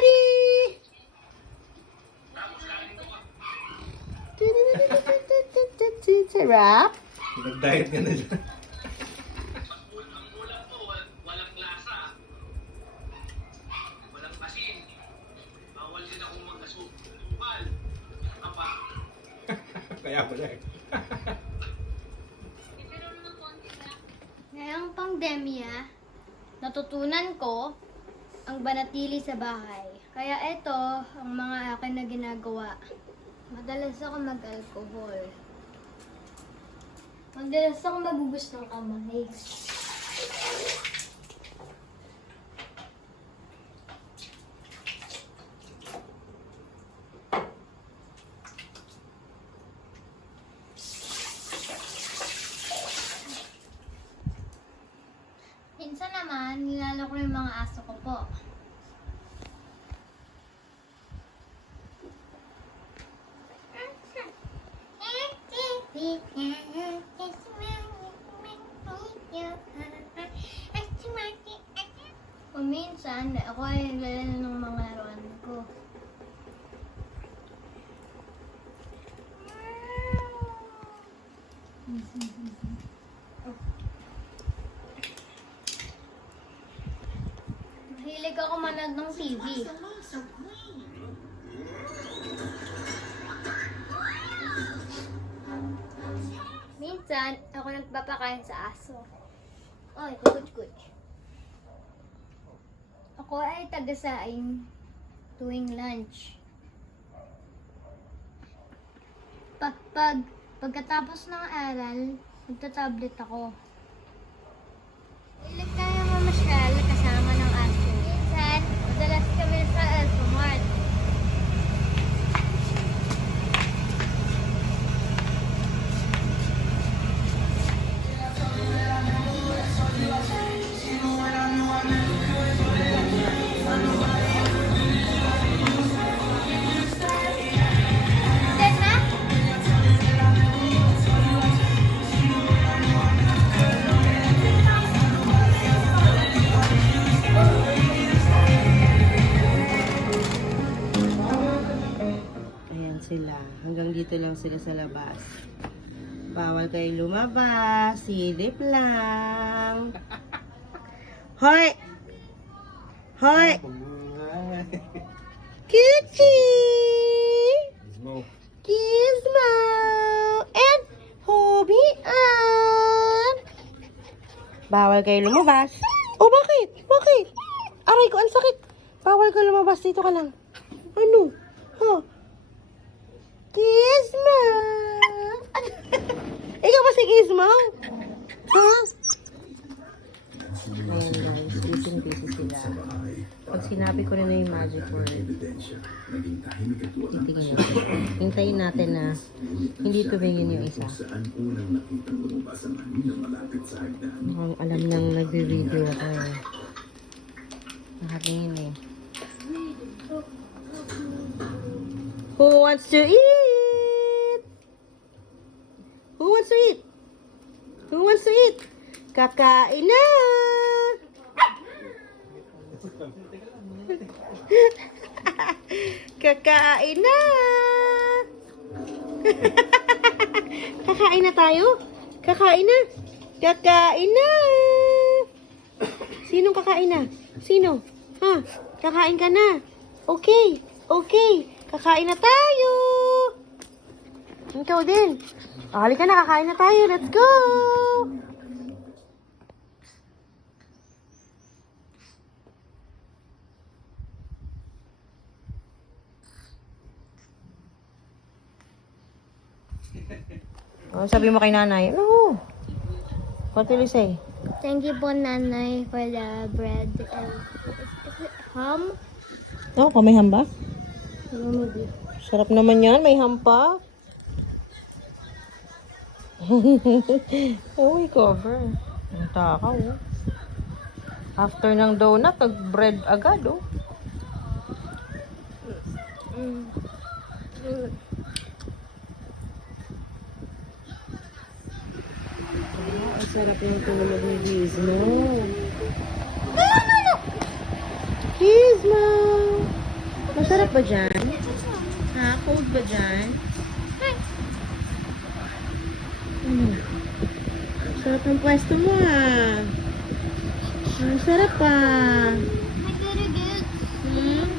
ready! Sarap. Nag-diet ka na dyan. Kaya pala eh. Ngayong pandemya, natutunan ko ang banatili sa bahay. Kaya ito ang mga akin na ginagawa. Madalas ako mag-alcohol. Madalas ako magugos ng kamay. Minsan naman, nilalo ko yung mga aso ko po. O minsan, ako ay naglalaro ng mga laruan ko. Mahilig ako manood ng TV. Minsan, ako nagpapakain sa aso. Oy, kukuch-kuch. Ako ay taga-saing tuwing lunch. Pagkatapos ng aral, magta-tablet ako. Ilag tayo mamasyal kasama ng aso. Minsan, madalas kami sa Alphamart. Sila. Hanggang dito lang sila sa labas. Bawal kayo lumabas. Silip lang. Hoy! Hoy! Cutie! Gizmo. Gizmo! And Hobian! Bawal kayo lumabas. Oh, bakit? Bakit? Aray ko, ang sakit. Bawal kayo lumabas. Dito ka lang. Ano? Ha? Gizmo! Ikaw ba si Gizmo? Ha? Ayan guys, busy sila. Pag sinabi ko na yung magic word, titingin natin. Hintayin natin na hindi tumingin yung isa. Mukhang alam nang nagbe-video ako eh. Nakatingin eh. Who wants to eat? Who wants to eat? Who wants to eat? Kakain na! Kakain na! Kakain na tayo? Kakain na? Kakain na! Sinong kakain na? Sino? Ha? Kakain ka na? Okay. Okay. Kakain na tayo! Ikaw din. Halika na, kakain na tayo. Let's go! Oh, sabi mo kay nanay, no. What will you say? Thank you po, Nanay, for the bread and ham. Oh, may ham ba? Maybe. Sarap naman yan, may ham pa. Oh, may cover. Ang takaw, oh. After ng donut, nag-bread agad, oh. Ang sarap ng tulog ni Gizmo. Gizmo! Masarap ba dyan? Ha? Cold ba dyan? Sarap ng pwesto mo ah. Ang sarap ah. My goody goods. Hmm?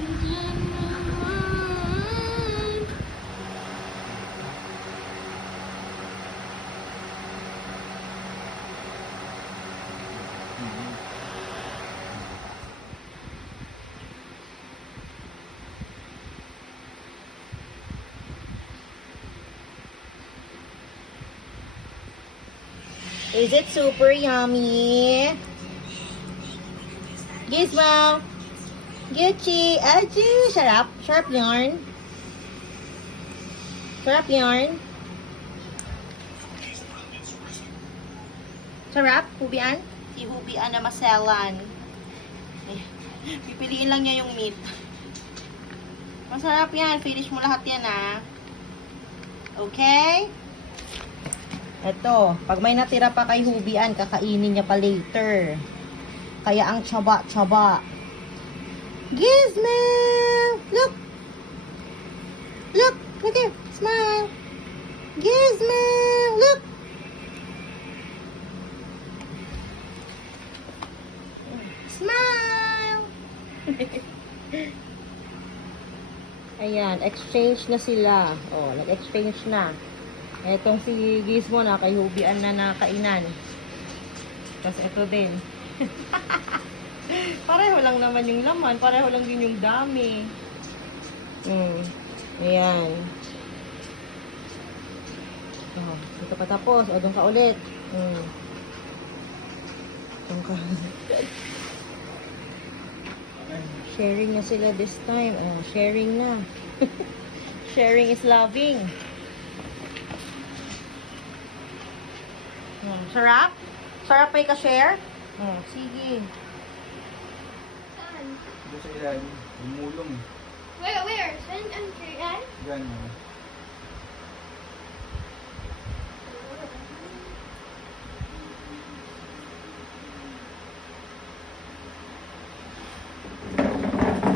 Is it super yummy? Gizmo! Gucci! Achoo! Sarap! Sharp yarn! Sarap yarn! Sarap? Hubian? Si Hubian na maselan. Pipiliin lang niya yung meat. Masarap yan. Finish mo lahat yan ah. Okay? Eto, pag may natira pa kay Hubian, kakainin niya pa later. Kaya ang tsaba-tsaba. Gizmo! Look! Look! Look here! Smile! Gizmo! Look! Smile! Ayan, exchange na sila. Oh, nag-exchange na. Etong si Gizmo na kay Hubian na nakainan. Tapos ito din. Pareho lang naman yung laman. Pareho lang din yung dami. Ayan. Oh, dito pa tapos. O, doon ka ulit. Doon ka. Sharing na sila this time. Oh, sharing na. Sharing is loving. Sarap? Sarap pa ka-share? Sige. Saan? Doon sa ilalim. Lumulong. Where? Saan ang yan? Yan. Oh.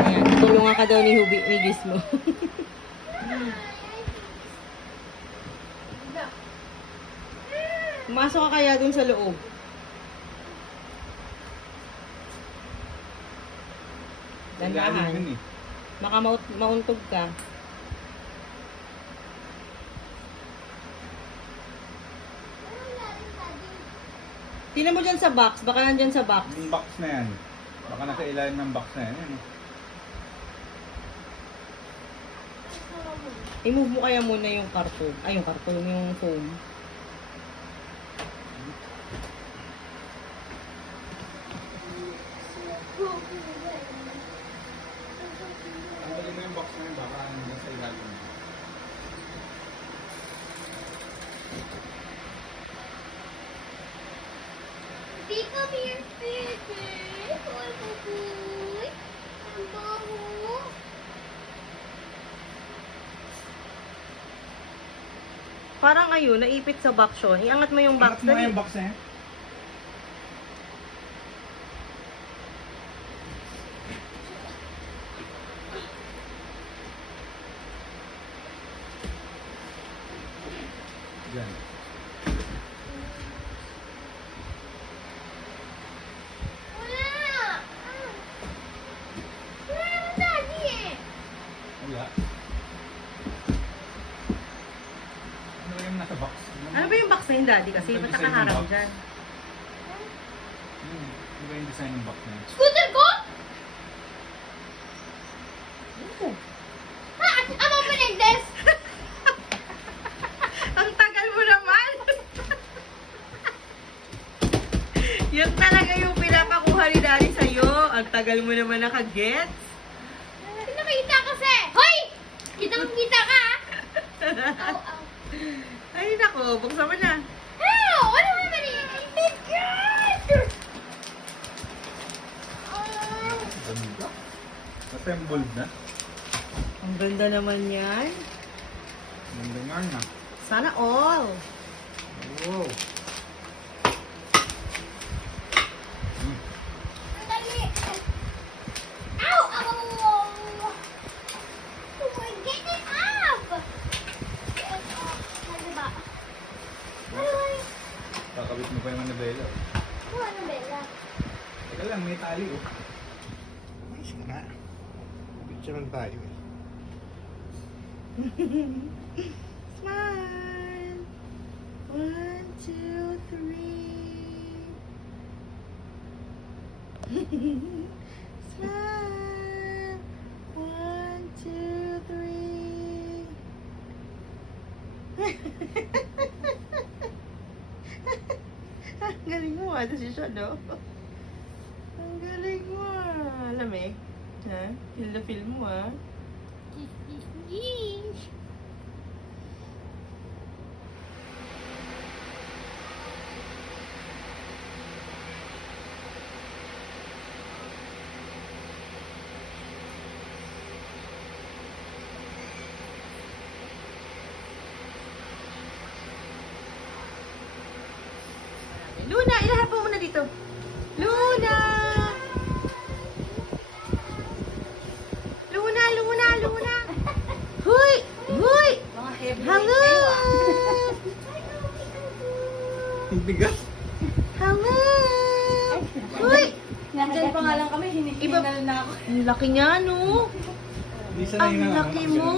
Ayan, tulungan ka daw ni Gizmo. Masok ka kaya dun sa loob? Dandahan. Ilalim yun eh. Baka mauntog ka. Tingnan mo dyan sa box. Baka nandyan sa box. Yung box na yan. Baka nasa ilalim ng box na yan. Yan, oh. I-move mo kaya muna yung karton. Ay, yung karton, yung foam. Tanggalin mo yung box na yan. Baka nasa ilalim. Pick up your baby. Boy, boy. Ang baho. Parang ayun, naipit sa box yun. Iangat mo yung box. Angat mo Dali. yung box na yan. Yan. Wala. Wala naman daddy eh. Wala. Ano ba yung nasa box? Ano ba yung box na yun, Daddy? Kasi Ano ba ba't yung design ng nakaharap box? dyan? Ano ba yung design ng box na yan? Scooter ko? Oo. Ha? Ama Menendez? Ang tagal mo naman! Yan talaga yung pinapakuha ni Daddy sa'yo. Ang tagal mo naman nakagets. Nakita kasi. Hoy! Kitang-kita ka ah. Ow, ow. Ay, nako. Buksan mo na. Ow! Ano ba mali? Oh my God! Ganda. Assembled na. Ang ganda naman yan. Ganda nga na. Sana all. Wow. Ang dali. Ow! Ow! Picturean tayo eh. Smile. 1, 2, 3. Smile. 1, 2, 3. Ang galing mo ah, si Shadow. Ang galing mo ah. Lamig? Ha? Feel na feel mo ah. Luna, ilahap mo muna dito. Luna! Luna, Luna, Luna! Huy! Huy! Hello! Ang bigat. Hello! Huy! Nandyan pa nga lang kami, hinihingal na ako. Ang laki niya, no? Hindi siya Ang nahinga, laki ano? mo!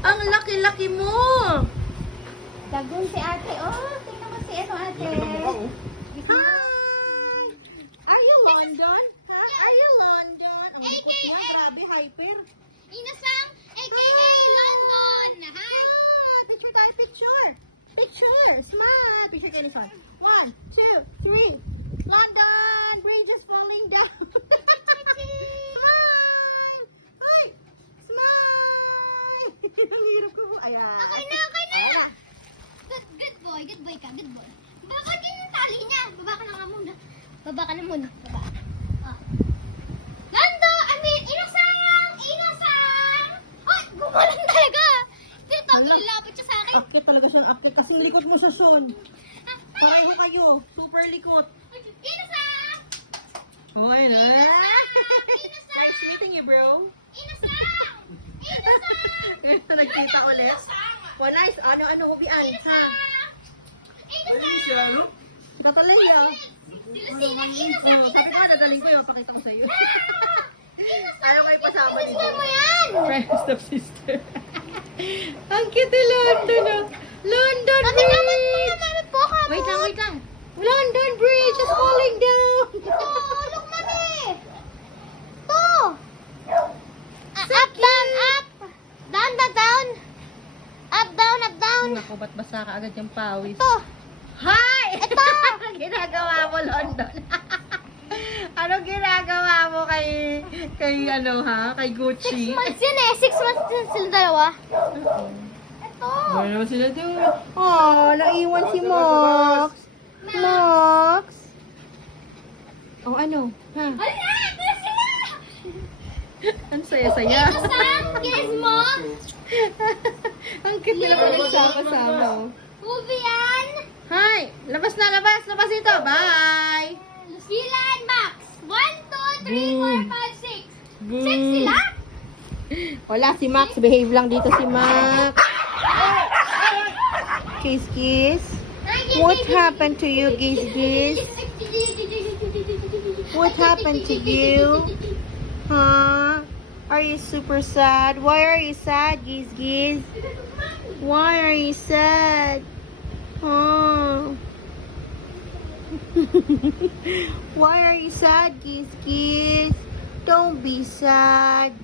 Ang laki-laki mo! Dagon si ate. Oh, tingnan mo si ano ate. Laki ng mukha oh. Hi! Are you London? Ha? Are you London? Ang lupot mo, grabe, hyper. Inasang, aka London. Hi. Picture tayo, picture. Picture. Smile. Picture kayo ni Son. 1, 2, 3. London Bridge is falling down. Smile. Hi. Smile. Ang hirap ko. Ayan. Okay na, okay na. Good boy, good boy ka, good boy. Bakit yun yung tali niya? Baba ka na nga muna. Baba ka na muna. Baba. Oh. Lando! Inasang! Inasang! Oh, gumalan talaga. Hala. Nilapit siya sa akin. Akit talaga siya. Akit. Kasi likod mo sa Son. Pareho kayo. Super likod. Inasang! Hoy, na. Inasang! Nice meeting you, bro. Inasang! Inasang! Nagkita ulit. Well, nice. Ano, ubian, ha? Ayun siya, no? Tatalay niya. Sinusinang inasang! Sabi ko, dadaling ko yun. Pakita ko sa iyo. Inasang! Parang may pasama Gusto mo yan! Friends of sister. Ang cute ni London, ah. London Nakikaman mo Bridge! naman po ka mo. Wait lang. London Bridge is falling down! Ito, look mami! Ito! Up, down, up! Down, down, down! Up, down, up, down! Naku, ba't basa ka agad yung pawis? Ito! Hi! Ito! Anong ginagawa mo, London? Anong ginagawa mo kay ano ha? Kay 6 Gucci? months yun eh. 6 months din sila dalawa. Ito! Ano naman sila doon? Oh, naiwan si Mox. Mox. Oh, ano? Ha? Hala! Ito sila! Ang saya-saya. Inasang! Yes, mo! Ang cute nila pa nagsama-sama. Movie yan! Hi! Labas na, labas! Labas ito! Bye! Lucila and Max. 1, 2, 3, Boom. 4, 5, 6. 6 sila? Wala si Max. Behave lang dito si Max. Kiss, kiss. What happened to you, Giz Giz? What happened to you? Huh? Are you super sad? Why are you sad, Giz Giz? Why are you sad? Huh? Why are you sad, Giz Giz? Don't be sad.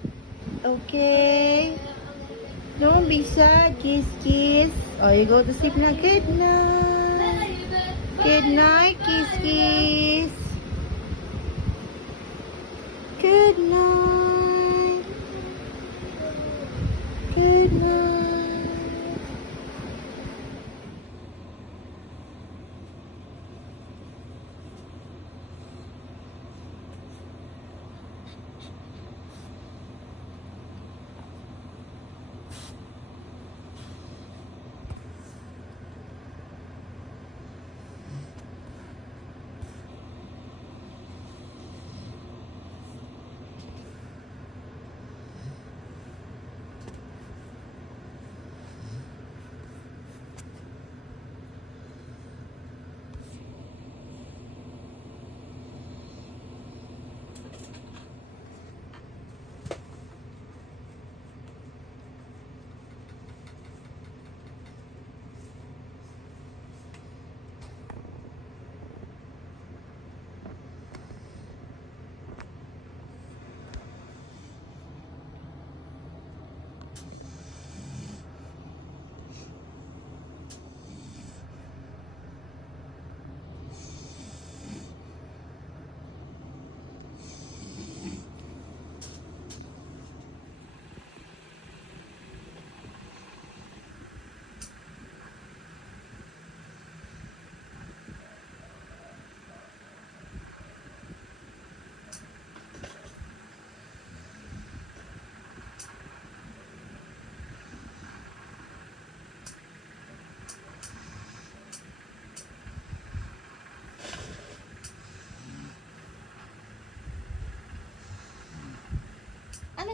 Okay? Don't be sad, Giz Giz. Oh, you go to sleep now. Good night. Good night, Giz Giz. Good night. Good night.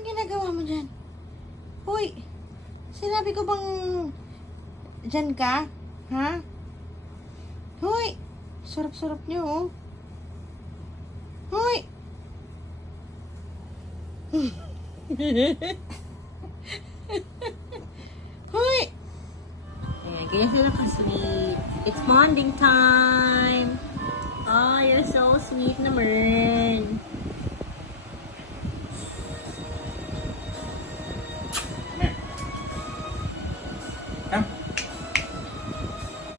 ginagawa mo dyan? Hoy, sinabi ko bang dyan ka? Ha? Hoy, sarap-sarap niyo, oh. Hoy! Hoy! Ayan, ganyan sila ka-sweet. It's bonding time! Oh, you're so sweet naman.